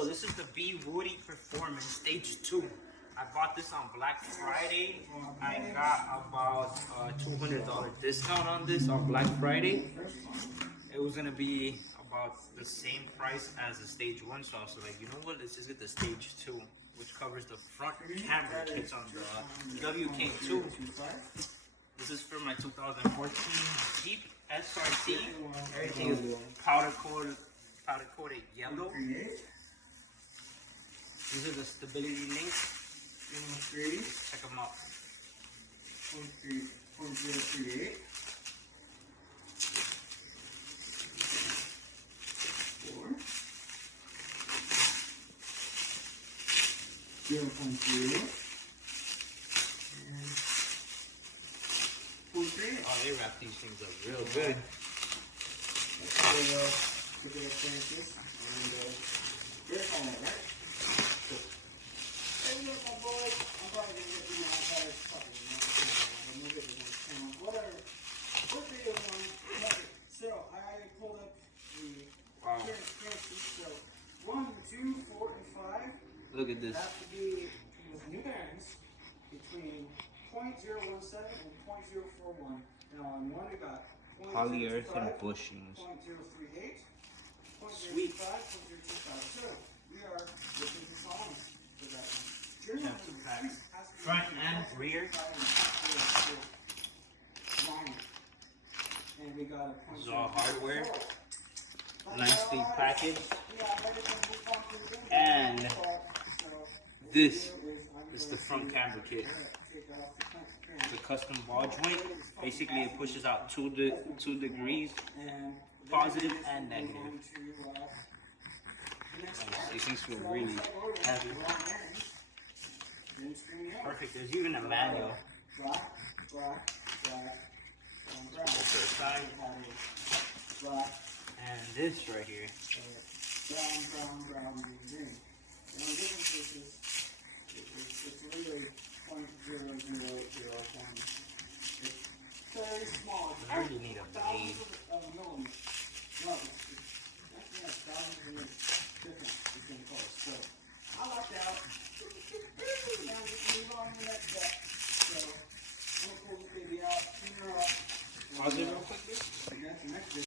So this is the Bwoody Performance Stage 2. I bought this on Black Friday. I got about a $200 discount on this on Black Friday. It was gonna be about the same price as the Stage 1, so I was like, you know what, let's just get the Stage 2, which covers the front camera kits on the WK2. This is for my 2014 Jeep SRT. Everything is powder coated yellow. These are the stability links. Check them out. 0.038. 4. 0.0. And 0.3. Oh, they wrap these things up real good. Look at the Francis. And you're on it, right? Hey, look, my boy. I'm probably going to get you my entire fucking whatever. What video one? So, I already pulled up the Francis. So, 1, 2, 4, and 5. Look at this. Have to be with new bearings between 0.017 and 0.041. Now, on one, we got Polyurethane bushings. 0.038. Sweet. 0.025. So, we are looking for songs for that one. Yeah, 2 packs. Front and rear. And we got a This is all hardware. Nicely packaged. And this is the front camber kit. It's a custom ball joint. Basically, it pushes out 2 degrees, positive and negative. These things feel really heavy. Perfect. There's even a manual. And this right here. Brown, green. The only difference is